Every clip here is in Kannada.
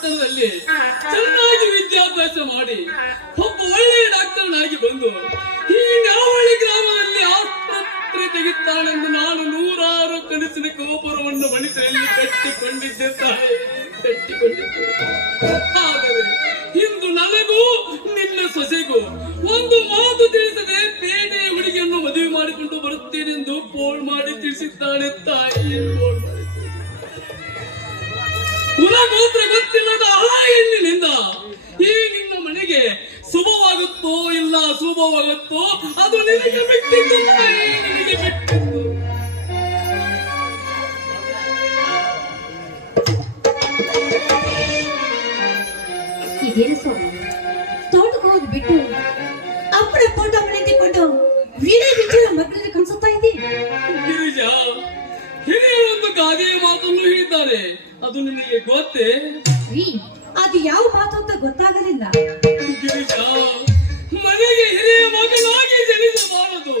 ಓದಿ ಚೆನ್ನಾಗಿ ವಿದ್ಯಾಭ್ಯಾಸ ಮಾಡಿ. ಒಬ್ಬ ಒಳ್ಳೆಯ ಡಾಕ್ಟರ್ನಾಗಿ ಬಂದು ಈ ನಾವಳಿ ಗ್ರಾಮದಲ್ಲಿ ಆಸ್ಪತ್ರೆ ತೆಗೆಯುತ್ತಾಳೆಂದು ನಾನು ನೂರಾರು ಕನಸಿನ ಗೋಪುರವನ್ನು ಮನಸ್ಸಿನಲ್ಲಿ ಕಟ್ಟಿಕೊಂಡಿದ್ದೆ ತಾಯಿ. ಕಟ್ಟಿಕೊಂಡಿದ್ದೆ. ಆದರೆ ಇಂದು ನನಗೂ ನಿನ್ನ ಸೊಸೆಗೂ ಒಂದು ಮಾತು ತಿಳಿಸದೆ ಪೇಟೆಯ ಹುಡುಗಿಯನ್ನು ಮದುವೆ ಮಾಡಿಕೊಂಡು ಬರುತ್ತೇನೆಂದು ಫೋನ್ ಮಾಡಿ ತಿಳಿಸಿದ್ದಾಳೆ ತಾಯಿ. ತೋಟಕ್ಕೆ ಹೋಗಿ ಬಿಟ್ಟು ಅಪ್ಪನ ಫೋಟೋ ನಿಂತುಕೊಂಡು ವೀಣೆ ವಿಜಯ ಮಕ್ಕಳಿಗೆ ಕನ್ಸುತ್ತಾ ಇದೆ. ಗಿರಿಜಾ ಹಿರಿಯ ಒಂದು ಗಾದೆಯ ಮಾತನ್ನು ಹೇಳಿದ್ದಾರೆ ಅದು ನಿಮಗೆ ಗೊತ್ತೇ? ಅದು ಯಾವ ಮಾತು ಅಂತ ಗೊತ್ತಾಗಲಿಲ್ಲ. ಗಿರಿಜಾ ಮನೆಗೆ ಹಿರಿಯ ಮಗನಾಗಿ ಜನಿಸಬಾರದು.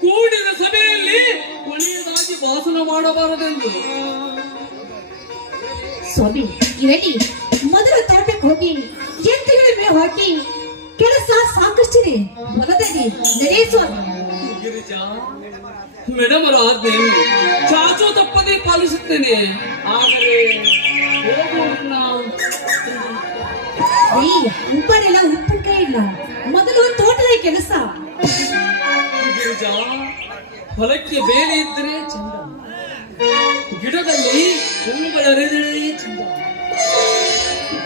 ಕೂಡಿದ ಸಭೆಯಲ್ಲಿ ಕೊನೆಯದಾಗಿ ಭಾಷಣ ಮಾಡಬಾರದೆಂದು. ಸ್ವಾಮಿ ಹೇಳಿ ಮೊದಲು ತೋಟಕ್ಕೆ ಹೋಗಿ ಎತ್ತುಗಳ ಮೇಲೆ ಹಾಕಿ ಕೆಲಸ ಸಾಕಷ್ಟಿದೆ. ಹೊಲದಲ್ಲಿ ನಡೆಯ ಸ್ವಾಮಿ ಗಿರಿಜಾ ಮೇಡಮ್ ಅವರ ಆಜ್ಞೆಯನ್ನು ಚಾಚು ತಪ್ಪದೆ ಪಾಲಿಸುತ್ತೇನೆ. ಆದರೆ ಉಪ್ಪನೆಲ್ಲ ಉಪ್ಪಿನಕಾಯಿ ಇಲ್ಲ. ಮೊದಲು ತೋಟದ ಕೆಲಸ. ಗಿರಿಜಾ ಹೊಲಕ್ಕೆ ಬೇರೆ ಇದ್ರೆ ಚಂದ. ಗಿಡದಲ್ಲಿ ಹೂಗಳ ಚಂದ.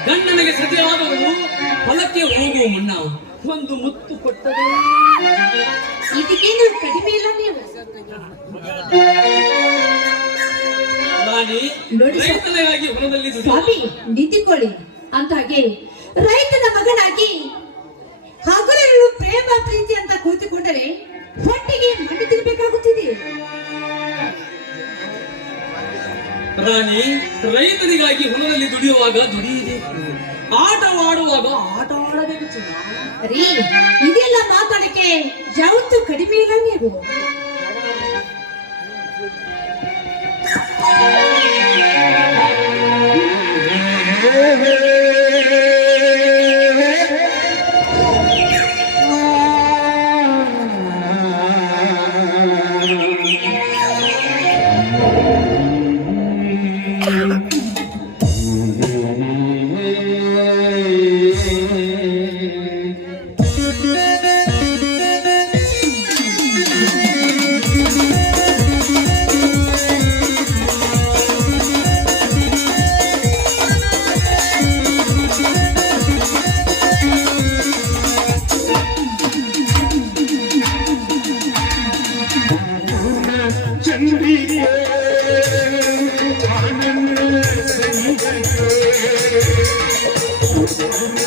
ಗಂಡನಿಗೆ ಸತಿಯಾದವನು ಹೊಲಕ್ಕೆ ಹೋಗುವ ಮುನ್ನ ಒಂದು ಮುತ್ತು ಕೊಟ್ಟದೆ. ಇದಕ್ಕೇನು ಕಡಿಮೆ ಇಲ್ಲ ನೀವು? ರಾಣಿ ನೋಡಿ ಸರ್. ರೈತನಾಗಿ ಹೊಲದಲ್ಲಿ ದುಡಿಯುವ ಸ್ವಾಮಿ ನಿಂತುಕೊಳ್ಳಿ. ಅಂದಾಗೆ ರೈತನ ಮಗನಾಗಿ ಹಗಲು ಪ್ರೇಮ ಪ್ರೀತಿ ಅಂತ ಕೂತುಕೊಂಡರೆ ಹೊಟ್ಟೆಗೆ ಮಣ್ಣು ತಿನ್ನಬೇಕಾಗುತ್ತಿದೆ ರಾಣಿ ರೈತನಿಗಾಗಿ ಹೊಲದಲ್ಲಿ ದುಡಿಯುವಾಗ ಆಟವಾಡುವಾಗ ಆಟ ಆಡಬೇಕು ಚೆನ್ನಾಗಿ ಇದೆಲ್ಲ ಮಾತಾಡಕ್ಕೆ ಯಾವತ್ತೂ ಕಡಿಮೆ ಇಲ್ಲ ನೀವು.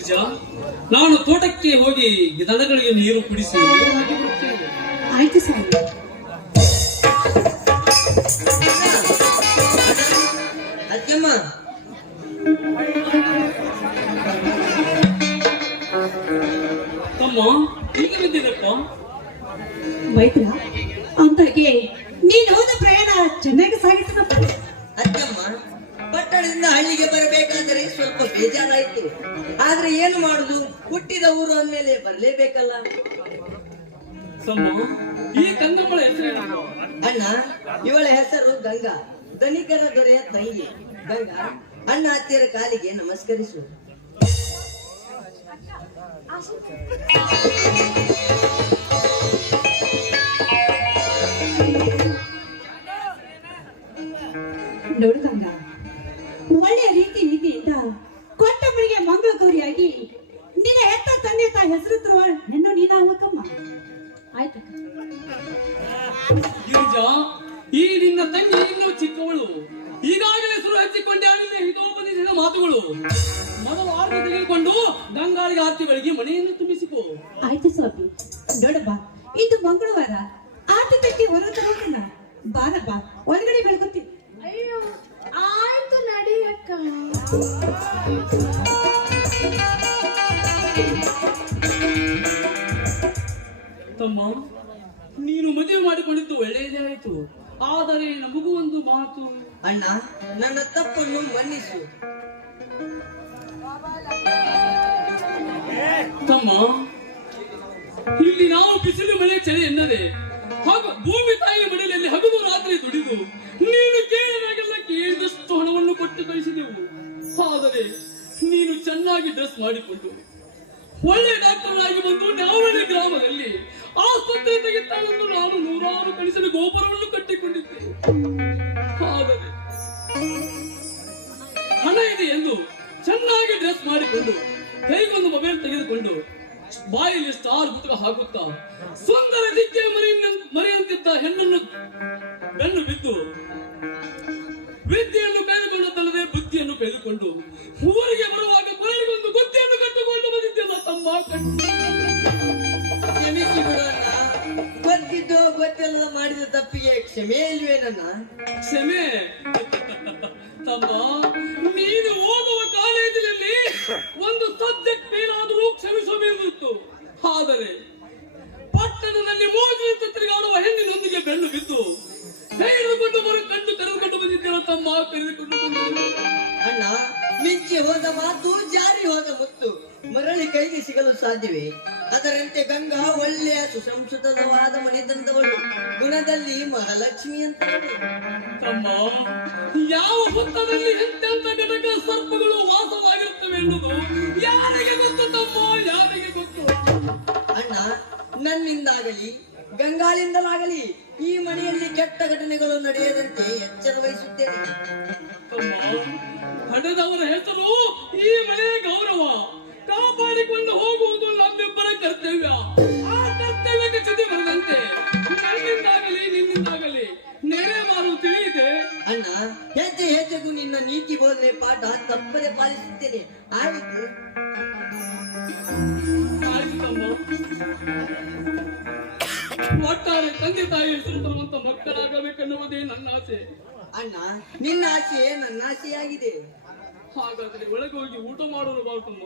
ಗಿರಿಜಾ ನಾನು ತೋಟಕ್ಕೆ ಹೋಗಿ ದನಗಳಿಗೆ ನೀರು ಕುಡಿಸಿ. ಆಯ್ತು ಸರ್. ಅಜ್ಜಮ್ಮ. ತಮ್ಮ ಈಗ ಬಿದ್ದಿದಪ್ಪ? ಮೈತ್ರ ಅಂದಾಗೆ ನೀನು ಹೋದ ಪ್ರಯಾಣ ಚೆನ್ನಾಗಿ ಸಾಗಿತ್ತನಪ್ಪ ಅಜ್ಜಮ್ಮ ಪಟ್ಟಣದಿಂದ ಹಳ್ಳಿಗೆ ಬರಬೇಕಾದರೆ ಸ್ವಲ್ಪ ಬೇಜಾರಾಯ್ತು. ಆದ್ರೆ ಏನು ಮಾಡುದು? ಹುಟ್ಟಿದ ಊರು ಅಂದ್ಮೇಲೆ ಬರ್ಲೇಬೇಕಲ್ಲ. ಈ ಕಂದಮ್ಮಳ ಹೆಸರು ಅಣ್ಣ ಇವಳ ಹೆಸರು ಗಂಗಾ. ಧನಿಕರ ದೊರೆಯ ತಂಗಿ. ಗಂಗಾ ಅಣ್ಣ ಹತ್ತಿರ ಕಾಲಿಗೆ ನಮಸ್ಕರಿಸು. ನೋಡುದಂಗ ಹಚ್ಚಿಕೊಂಡೆ ಆಮೇಲೆ ಹಿತೋಪದೇಶದ ಮಾತುಗಳು. ಮೊದಲು ಆರ್ತಿ ತೆಗೆದುಕೊಂಡು ಗಂಗಾಳಿಗೆ ಆರತಿ ಬೆಳಗ್ಗೆ ಮನೆಯನ್ನು ತುಂಬಿಸಿಕೋ. ಆಯ್ತು ಸ್ವಾಮಿ. ನೋಡಪ್ಪ ಇದು ಮಂಗಳವಾರ. ಆತಕ್ಕೆ ಹೊರಗೆ ತಗೊಂಡಿಲ್ಲ ಬಾರ ಬಾ ಒಳಗಡೆ ಬೆಳ್ಕೊತೀನಿ ಅಯ್ಯೋ ಆಯ್ತು ನಡಿಯಕ್ಕ ತಮ್ಮ ನೀನು ಮದುವೆ ಮಾಡಿಕೊಂಡಿದ್ದು ಒಳ್ಳೆಯದೇ ಆಯ್ತು. ಆದರೆ ನಮಗೂ ಒಂದು ಮಾತು. ಅಣ್ಣ, ನನ್ನ ತಪ್ಪನ್ನು ಮನ್ನಿಸು. ತಮ್ಮ, ಇಲ್ಲಿ ನಾವು ಬಿಸಿಲು ಮಳೆ ಚಳಿ ಎನ್ನದೆ. ಹಾಗೂ, ಭೂಮಿ ತಾಯಿಯ ಮನೆಯಲ್ಲಿ ಹಗಲು ರಾತ್ರಿ ದುಡಿದು, ನೀನು ಕೇಳಿದಾಗೆಲ್ಲ ಕೇಳಿದಷ್ಟು ಹಣವನ್ನು ಕೊಟ್ಟು ಕಳಿಸಿದೆವು. ಆದರೆ, ನೀನು ಚೆನ್ನಾಗಿ ಡ್ರೆಸ್ ಮಾಡಿಕೊಂಡು, ಒಳ್ಳೆ ಹಣ ಇದೆ ಎಂದು ಚೆನ್ನಾಗಿ ಡ್ರೆಸ್ ಮಾಡಿಕೊಂಡು ಕೈಗೊಂದು ಮೊಬೈಲ್ ತೆಗೆದುಕೊಂಡು ಬಾಯಲ್ಲಿ ಸ್ಟಾರ್ ಗುತಕ ಹಾಕುತ್ತಾ ಸುಂದರ ದಿಕ್ಕೆ ಮರಿ ಮರಿಯಂತಿದ್ದ ಹೆಣ್ಣನ್ನು ಬೆನ್ನು ಬಿದ್ದು ವಿದ್ಯೆಯನ್ನು ಕಳೆದುಕೊಂಡದ್ದಲ್ಲದೆ ಬುದ್ಧಿಯನ್ನು ಕೈದುಕೊಂಡು ಊರಿಗೆ ಬರುವಾಗ ಕೊನೆಗೊಂದು ಗುತ್ತಿಯನ್ನು ಕಟ್ಟಿಕೊಂಡು ಬಂದಿದ್ದೆಲ್ಲ ತಮ್ಮ ಕಣ್ಣು. ಕ್ಷಮಿಸಿ ಬಿಡೋಣ ಅಣ್ಣ ಗೊತ್ತಿದ್ದು ಗೊತ್ತಿಲ್ಲದ ಮಾಡಿದ ತಪ್ಪಿಗೆ ಕ್ಷಮೆ ಇಲ್ವೇನಣ್ಣ? ಕ್ಷಮೆ ತಮ್ಮ ನೀನು ಓದುವ ಕಾಲೇಜಿನಲ್ಲಿ ಒಂದು ಸಬ್ಜೆಕ್ಟ್ ಏನಾದರೂ ಕ್ಷಮಿಸಬೇಕಿತ್ತು. ಆದರೆ ಪಟ್ಟಣದಲ್ಲಿ ಮೋಜಿನಿಂದ ತಿರುಗಾಡುವ ಹೆಣ್ಣಿನೊಂದಿಗೆ ಬೆಲ್ಲು ಬಿದ್ದು ಕೈದುಕೊಂಡು ಬರು ಕಂಡು ಕರೆದುಕೊಂಡು ಬಂದಿದ್ದೇವ ತಮ್ಮ? ಬಂದಿದ್ದೇವೆ ಅಣ್ಣ, ಮಿಂಚಿ ಹೋದ ಮಾತು ಜಾರಿ ಹೋದ ಮುತ್ತು. ಮರಳಿ ಕೈಗೆ ಸಿಗಲು ಸಾಧ್ಯವೇ? ಅದರಂತೆ ಗಂಗಾ ಒಳ್ಳೆಯ ಸುಸಂಸ್ಕೃತವಾದ ಮನೆತನದವಳು ಗುಣದಲ್ಲಿ ಮಹಾಲಕ್ಷ್ಮಿ ಅಂತ ತಮ್ಮ ಯಾವ ಹುತ್ತದಲ್ಲಿ ಎಂತೆಂತ ಘಟಕ ಸರ್ಪಗಳು ವಾಸವಾಗಿರುತ್ತವೆ ಎನ್ನುವುದು ಯಾರಿಗೆ ಗೊತ್ತು ತಮ್ಮ? ಯಾರಿಗೆ ಗೊತ್ತು? ಅಣ್ಣ ನನ್ನಿಂದಾಗಲಿ ಗಂಗಾಲಿಂದಲಾಗಲಿ ಈ ಮನೆಯಲ್ಲಿ ಕೆಟ್ಟ ಘಟನೆಗಳು ನಡೆಯದಂತೆ ಎಚ್ಚರ ವಹಿಸುತ್ತೇನೆ. ತಮ್ಮ ಹಣದವರ ಹೆಸರು ಈ ಒಟ್ಟಾರೆ ತಂದೆ ತಾಯಿ ಹೆಸರು ತರುವಂತ ಮಕ್ಕಳಾಗಬೇಕೆನ್ನುವುದೇ ನನ್ನ ಆಸೆ. ಅಣ್ಣ ನಿನ್ನ ಆಸೆಯೇ ನನ್ನ ಆಸೆಯಾಗಿದೆ. ಹಾಗಾದ್ರೆ ಒಳಗೆ ಹೋಗಿ ಊಟ ಮಾಡಲು ಬಾರತಮ್ಮ